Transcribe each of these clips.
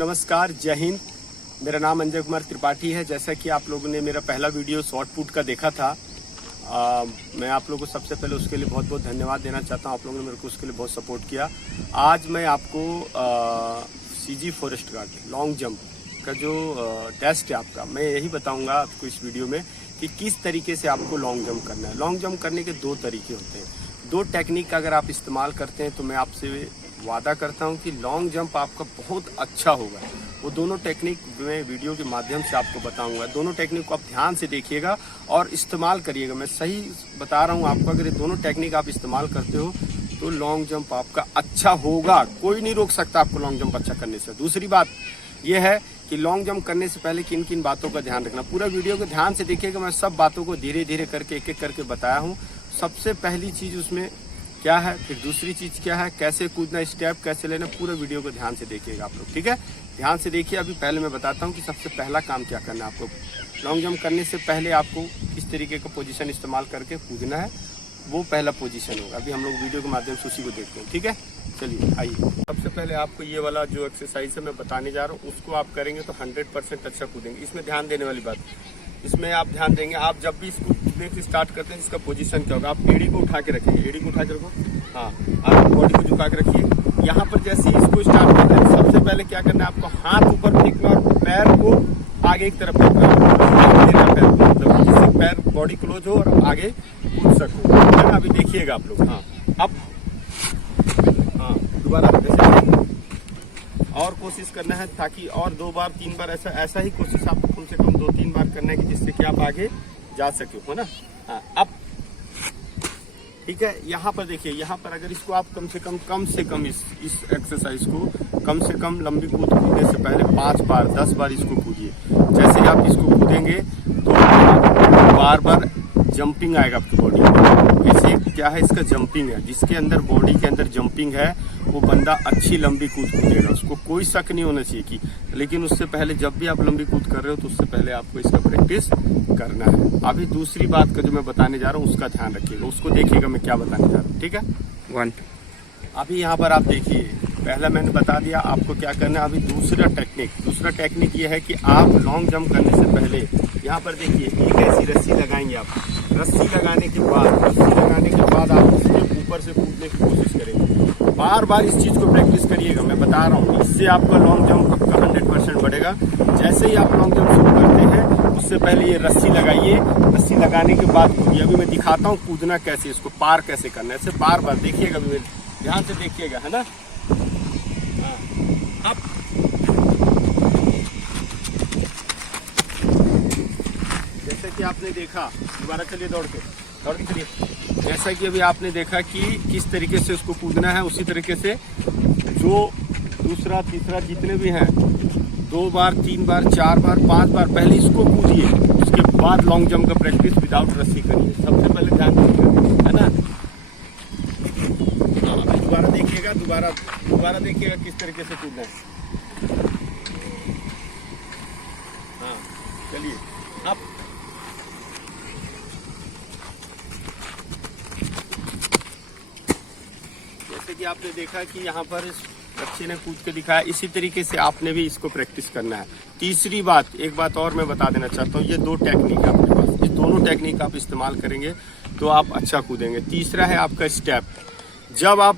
नमस्कार, जय हिंद। मेरा नाम अंजय कुमार त्रिपाठी है। जैसा कि आप लोगों ने मेरा पहला वीडियो शॉर्ट पुट का देखा था, मैं आप लोगों को सबसे पहले उसके लिए बहुत बहुत धन्यवाद देना चाहता हूं। आप लोगों ने मेरे को उसके लिए बहुत सपोर्ट किया। आज मैं आपको CG forest guard long jump का जो टेस्ट है आपका, मैं यही बताऊंगा आपको इस वीडियो में कि किस तरीके से आपको लॉन्ग जंप करना है। लॉन्ग जंप करने के दो तरीके होते हैं, दो टेक्निक का अगर आप इस्तेमाल करते हैं तो मैं आपसे वादा करता हूं कि लॉन्ग जंप आपका बहुत अच्छा होगा। वो दोनों टेक्निक मैं वीडियो के माध्यम से आपको बताऊंगा। दोनों टेक्निक को आप ध्यान से देखिएगा और इस्तेमाल करिएगा। मैं सही बता रहा हूं आपको, अगर ये दोनों टेक्निक आप इस्तेमाल करते हो तो लॉन्ग जंप आपका अच्छा होगा। कोई नहीं रोक सकता आपको लॉन्ग जंप अच्छा करने से। दूसरी बात यह है कि लॉन्ग जंप करने से पहले किन किन बातों का ध्यान रखना। पूरा वीडियो को ध्यान से देखिएगा। मैं सब बातों को धीरे धीरे करके एक एक करके बताया हूँ। सबसे पहली चीज उसमें क्या है, फिर दूसरी चीज क्या है, कैसे कूदना, स्टेप कैसे लेना, पूरा वीडियो को ध्यान से देखिएगा आप लोग। ठीक है, ध्यान से देखिए। अभी पहले मैं बताता हूँ कि सबसे पहला काम क्या करना है आपको। लॉन्ग जंप करने से पहले आपको किस तरीके का पोजीशन इस्तेमाल करके कूदना है, वो पहला पोजीशन होगा। अभी हम लोग वीडियो के माध्यम से उसी को देखते हैं। ठीक है, चलिए आइए। सबसे पहले आपको ये वाला जो एक्सरसाइज है मैं बताने जा रहा हूँ, उसको आप करेंगे तो 100% अच्छा कूदेंगे। इसमें ध्यान देने वाली बात, इसमें आप ध्यान देंगे, आप जब भी इसको कूदने से स्टार्ट करते हैं इसका पोजीशन क्या होगा। आप एड़ी को उठा के रखिए, एड़ी को उठा के रखो, हाँ, आप बॉडी को झुका के रखिए। यहाँ पर जैसे ही इसको स्टार्ट करना है, सबसे पहले क्या करना है, आपको हाथ ऊपर फेंकना और पैर को आगे की तरफ फेंकना है, मतलब जिससे पैर बॉडी क्लोज हो और आगे कूद सको। है ना, अभी देखिएगा आप लोग। हाँ, अब हाँ, दोबारा जैसे और कोशिश करना है, ताकि और 2 बार 3 बार ऐसा ही कोशिश आपको कम से कम 2-3 बार करना है कि जिससे कि आप आगे जा सके, हो ना। हाँ, अब ठीक है, यहाँ पर देखिए, यहाँ पर अगर इसको आप कम से कम इस एक्सरसाइज को कम से कम लंबी कूदने से पहले 5 बार 10 बार इसको कूदिए। जैसे ही आप इसको कूदेंगे तो बार बार जंपिंग आएगा आपकी बॉडी में। इसे क्या है, इसका जंपिंग है। जिसके अंदर बॉडी के अंदर जंपिंग है वो बंदा अच्छी लंबी कूद कूदेगा, उसको कोई शक नहीं होना चाहिए कि। लेकिन उससे पहले जब भी आप लंबी कूद कर रहे हो तो उससे पहले आपको इसका प्रैक्टिस करना है। अभी दूसरी बात का जो मैं बताने जा रहा हूँ उसका ध्यान रखिएगा, उसको देखिएगा मैं क्या बताने जा रहा हूँ। ठीक है, 1 अभी यहाँ पर आप देखिए, पहला मैंने बता दिया आपको क्या करना है। अभी दूसरा टेक्निक ये है कि आप लॉन्ग जंप करने से पहले यहाँ पर देखिए, एक ऐसी रस्सी लगाएंगे आप। रस्सी लगाने के बाद आप उसके ऊपर से कूदने की कोशिश करेंगे। बार बार इस चीज को प्रैक्टिस करिएगा, मैं बता रहा हूँ। इससे आपका लॉन्ग जंप आपका 100% बढ़ेगा। जैसे ही आप लॉन्ग जंप शुरू करते हैं उससे पहले ये रस्सी लगाइए। रस्सी लगाने के बाद कूदिए। अभी मैं दिखाता हूँ कूदना कैसे, इसको पार कैसे करना है। ऐसे बार बार देखिएगा, अभी ध्यान से देखिएगा, है ना। हाँ, अब जैसे कि आपने देखा, दोबारा चलिए दौड़ के चलिए। जैसा कि अभी आपने देखा कि किस तरीके से उसको कूदना है, उसी तरीके से जो दूसरा तीसरा जितने भी हैं 2 बार 3 बार 4 बार 5 बार पहले इसको कूदिए। उसके बाद लॉन्ग जंप का प्रैक्टिस विदाउट रस्सी करिए। सबसे पहले ध्यान दीजिएगा, है ना। दोबारा देखिएगा, दोबारा देखिएगा किस तरीके से कूदना है। हाँ, चलिए अब जैसे कि आपने देखा कि यहाँ पर बच्चे ने कूद के दिखाया, इसी तरीके से आपने भी इसको प्रैक्टिस करना है। तीसरी बात, एक बात और मैं बता देना चाहता हूँ, ये 2 टेक्निक है आपके पास, ये दोनों टेक्निक आप इस्तेमाल करेंगे तो आप अच्छा कूदेंगे। तीसरा है आपका स्टेप। जब आप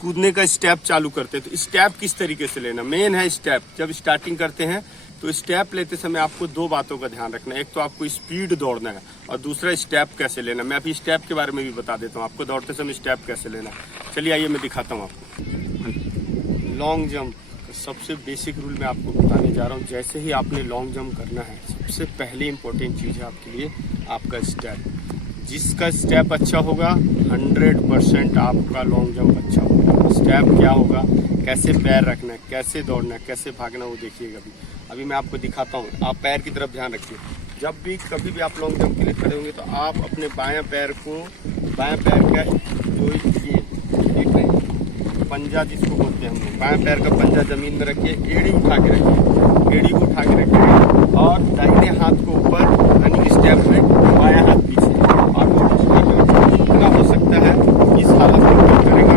कूदने का स्टेप चालू करते हैं तो स्टेप किस तरीके से लेना, मेन है स्टेप। जब स्टार्टिंग करते हैं तो स्टेप लेते समय आपको 2 बातों का ध्यान रखना है। एक तो आपको स्पीड दौड़ना है और दूसरा स्टेप कैसे लेना। मैं अभी स्टेप के बारे में भी बता देता हूँ आपको, दौड़ते समय स्टेप कैसे लेना। चलिए आइए मैं दिखाता हूँ आपको। लॉन्ग जंप सबसे बेसिक रूल मैं आपको बताने जा रहा हूँ। जैसे ही आपने लॉन्ग जंप करना है, सबसे पहले इंपॉर्टेंट चीज़ है आपके लिए आपका स्टेप। जिसका स्टेप अच्छा होगा 100% आपका लॉन्ग जंप अच्छा होगा। स्टेप क्या होगा, कैसे पैर रखना है, कैसे दौड़ना है, कैसे भागना, वो देखिएगा। अभी मैं आपको दिखाता हूँ। आप पैर की तरफ ध्यान रखिए। जब भी कभी भी आप लॉन्ग जंप के लिए खड़े होंगे तो आप अपने बायां पैर का जो ये देख रहे हैं पंजा जिसको बोलते हैं हम लोग, बायां पैर का पंजा जमीन में रखिए, एड़ी उठा के रखिए, एड़ी को उठा के रखिए और दाहिने हाथ को ऊपर रनिंग स्टेप में, बायां हाथ पीछे। और जितना हो सकता है इस हालत में करेंगे।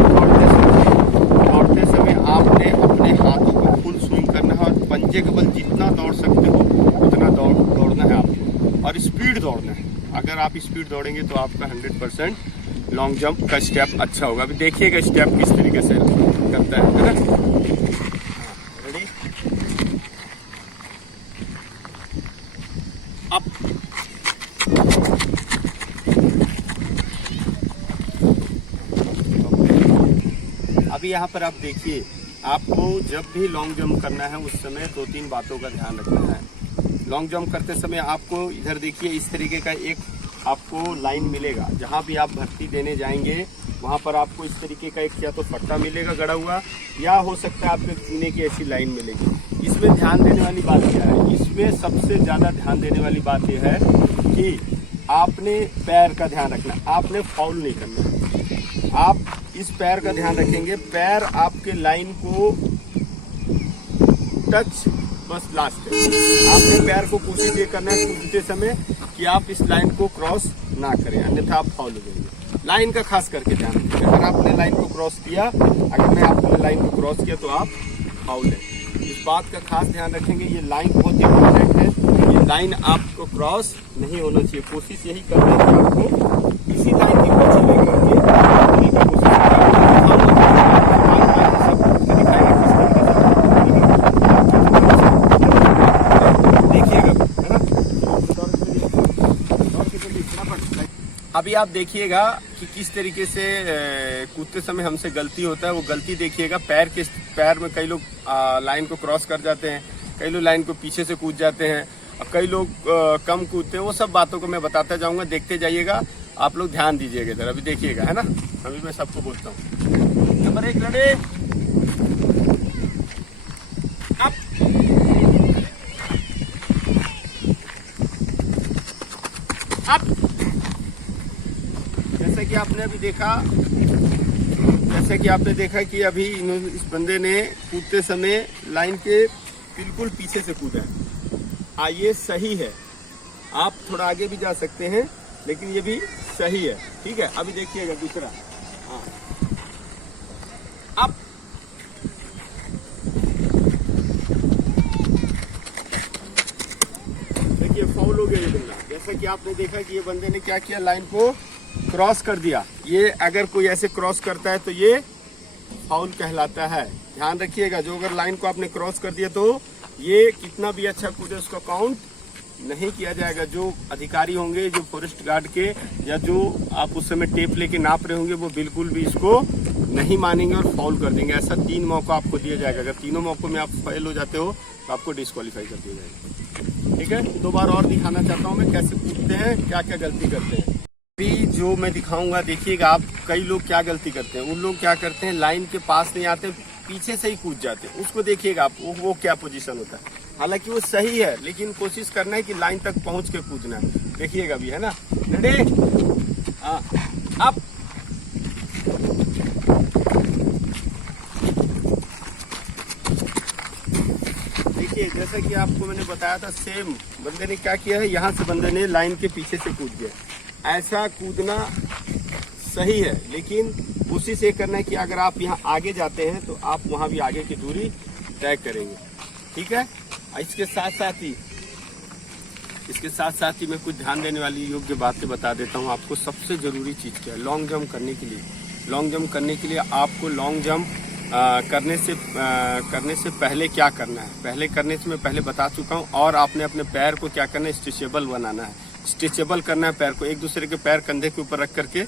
दौड़ते समय आपने अपने हाथों को फुल स्विंग करना है देखिए केवल जितना दौड़ सकते हो उतना दौड़ना है आपको, और स्पीड दौड़ना है। अगर आप स्पीड दौड़ेंगे तो आपका 100% लॉन्ग जंप का स्टेप अच्छा होगा। अभी देखिएगा स्टेप किस तरीके से करता है ना। रेडी, अप, अभी यहाँ पर आप देखिए, आपको जब भी लॉन्ग जंप करना है उस समय 2-3 बातों का ध्यान रखना है। लॉन्ग जंप करते समय आपको इधर देखिए इस तरीके का एक आपको लाइन मिलेगा। जहाँ भी आप भर्ती देने जाएंगे वहाँ पर आपको इस तरीके का एक या तो पट्टा मिलेगा गड़ा हुआ, या हो सकता है आपको चूने की ऐसी लाइन मिलेगी। इसमें ध्यान देने वाली बात क्या है, इसमें सबसे ज़्यादा ध्यान देने वाली बात यह है कि आपने पैर का ध्यान रखना, आपने फाउल नहीं करना। आप इस पैर का ध्यान रखेंगे, पैर आपके लाइन को टच बस लास्ट है। आपने पैर को कोशिश ये करना है कूदते समय कि आप इस लाइन को क्रॉस ना करें, अन्यथा आप फाउल हो जाएंगे। लाइन का खास करके ध्यान रखेंगे। अगर आपने लाइन को क्रॉस किया, अगर मैं आपने लाइन को क्रॉस किया तो आप फाउल है। इस बात का खास ध्यान रखेंगे, ये लाइन बहुत इंपॉर्टेंट है। ये लाइन आपको क्रॉस नहीं होना चाहिए। कोशिश यही करना है कि आपको इसी लाइन के पीछे लेकर के अभी आप देखिएगा कि किस तरीके से कूदते समय हमसे गलती होता है। वो गलती देखिएगा, पैर में कई लोग लाइन को क्रॉस कर जाते हैं, कई लोग लाइन को पीछे से कूद जाते हैं, और कई लोग कम कूदते हैं। वो सब बातों को मैं बताता जाऊंगा, देखते जाइएगा, आप लोग ध्यान दीजिएगा इधर। अभी देखिएगा, है ना, अभी मैं सबको बोलता हूँ। Number 1 ready, up, up. जैसा कि आपने देखा कि अभी इस बंदे ने कूदते समय लाइन के बिल्कुल पीछे से कूदा है। ये सही है, आप थोड़ा आगे भी जा सकते हैं, लेकिन ये भी सही है, ठीक है। अभी देखिएगा दूसरा, अप, देखिए फाउल हो गया ये बंदा। जैसा कि आपने देखा कि ये बंदे ने क्या किया, लाइन को क्रॉस कर दिया। ये अगर कोई ऐसे क्रॉस करता है तो ये फाउल कहलाता है। ध्यान रखिएगा, जो अगर लाइन को आपने क्रॉस कर दिया तो ये कितना भी अच्छा कूदे उसका काउंट नहीं किया जाएगा। जो अधिकारी होंगे, जो फॉरेस्ट गार्ड के, या जो आप उस समय टेप लेके नाप रहे होंगे, वो बिल्कुल भी इसको नहीं मानेंगे और फाउल कर देंगे। ऐसा 3 मौका आपको दिया जाएगा। अगर तीनों मौकों में आप फेल हो जाते हो तो आपको डिस्क्वालीफाई कर दिया जाएगा, ठीक है। 2 बार और दिखाना चाहता हूँ मैं कैसे कूदते हैं, क्या क्या गलती करते हैं। अभी जो मैं दिखाऊंगा देखिएगा आप, कई लोग क्या गलती करते हैं। उन लोग क्या करते हैं, लाइन के पास नहीं आते, पीछे से ही कूद जाते हैं। उसको देखिएगा आप, वो क्या पोजीशन होता है। हालांकि वो सही है, लेकिन कोशिश करना है कि लाइन तक पहुंच के कूदना है। देखिएगा भी, है ना, रेडी, अप, देखिए जैसा कि आपको मैंने बताया था, सेम बंदे ने क्या किया है, यहाँ से बंदे ने लाइन के पीछे से कूद गया। ऐसा कूदना सही है, लेकिन कोशिश ये करना है कि अगर आप यहाँ आगे जाते हैं तो आप वहाँ भी आगे की दूरी तय करेंगे, ठीक है। इसके साथ ही मैं कुछ ध्यान देने वाली योग्य बातें बता देता हूँ आपको। सबसे जरूरी चीज़ क्या है लॉन्ग जंप करने के लिए। लॉन्ग जंप करने के लिए आपको लॉन्ग जंप करने से पहले क्या करना है, पहले करने से मैं पहले बता चुका हूँ। और आपने अपने पैर को क्या करना है, स्ट्रेचेबल बनाना है। स्ट्रेचेबल करना है पैर को, एक दूसरे के पैर कंधे के ऊपर रख करके,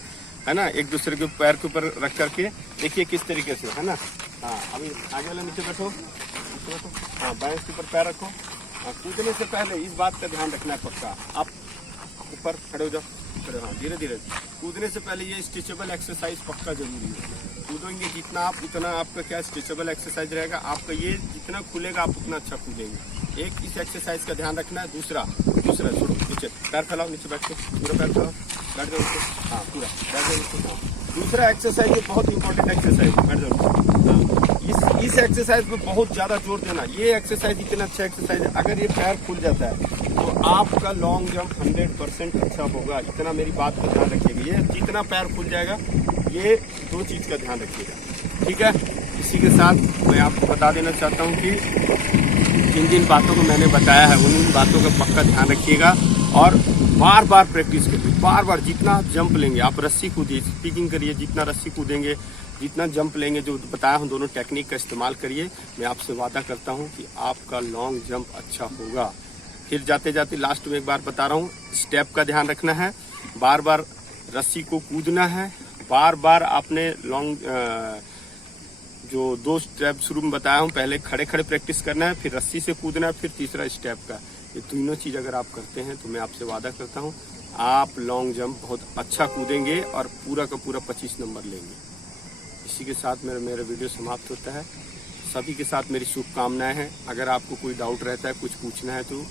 है ना, एक दूसरे के पैर के ऊपर रख करके देखिए किस तरीके से, है ना। हाँ, अभी आगे वाले नीचे बैठो, हाँ, बाएं के ऊपर पैर रखो। कूदने से पहले इस बात का ध्यान रखना है पक्का। आप ऊपर खड़े हो जाओ, खड़े, हाँ, धीरे धीरे। कूदने से पहले ये स्ट्रेचेबल एक्सरसाइज पक्का जरूरी है। कूदेंगे जितना आप, उतना आपका क्या स्ट्रेचेबल एक्सरसाइज रहेगा। आपका ये जितना खुलेगा आप उतना अच्छा कूदेंगे। एक इस एक्सरसाइज का ध्यान रखना है। दूसरा छोड़ो, नीचे पैर फैलाओ, नीचे बैठ के पूरा पैर फैलाओ, बैठ जाओ नीचे, हाँ, पूरा बैठ जाओ नीचे। दूसरा एक्सरसाइज है बहुत इंपॉर्टेंट एक्सरसाइज, बैठ जाओ। इस एक्सरसाइज पे बहुत ज्यादा जोर देना। ये एक्सरसाइज इतना अच्छा एक्सरसाइज है, अगर ये पैर खुल जाता है तो आपका लॉन्ग जंप 100% अच्छा होगा। इतना मेरी बात का ध्यान रखिएगा। ये जितना पैर खुल जाएगा, ये 2 चीज का ध्यान रखिएगा, ठीक है। इसी के साथ मैं आपको बता देना चाहता हूँ कि जिन जिन बातों को मैंने बताया है उन बातों का पक्का ध्यान रखिएगा और बार बार प्रैक्टिस करिए। बार बार जितना आप जंप लेंगे, आप रस्सी कूदिए, स्पीकिंग करिए, जितना रस्सी कूदेंगे, जितना जंप लेंगे, जो बताया हूँ दोनों टेक्निक का इस्तेमाल करिए। मैं आपसे वादा करता हूँ कि आपका लॉन्ग जंप अच्छा होगा। फिर जाते जाते लास्ट में एक बार बता रहा हूँ, स्टेप का ध्यान रखना है, बार बार रस्सी को कूदना है, बार बार आपने लॉन्ग जो 2 स्टेप शुरू में बताया हूँ, पहले खड़े खड़े प्रैक्टिस करना है, फिर रस्सी से कूदना है, फिर तीसरा स्टेप का। ये तीनों चीज़ अगर आप करते हैं तो मैं आपसे वादा करता हूँ आप लॉन्ग जंप बहुत अच्छा कूदेंगे और पूरा का पूरा 25 नंबर लेंगे। इसी के साथ मेरा वीडियो समाप्त होता है। सभी के साथ मेरी शुभकामनाएं हैं। अगर आपको कोई डाउट रहता है, कुछ पूछना है, तो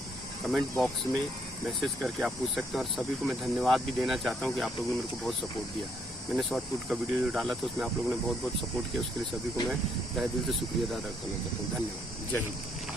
कमेंट बॉक्स में मैसेज करके आप पूछ सकते हैं। और सभी को मैं धन्यवाद भी देना चाहता हूँ कि आप लोगों ने मेरे को बहुत सपोर्ट दिया। मैंने शॉर्ट पुट का वीडियो जो डाला था उसमें आप लोगों ने बहुत बहुत सपोर्ट किया, उसके लिए सभी को मैं तहे दिल से शुक्रिया अदा करना चाहता हूँ। धन्यवाद। जय हिंद।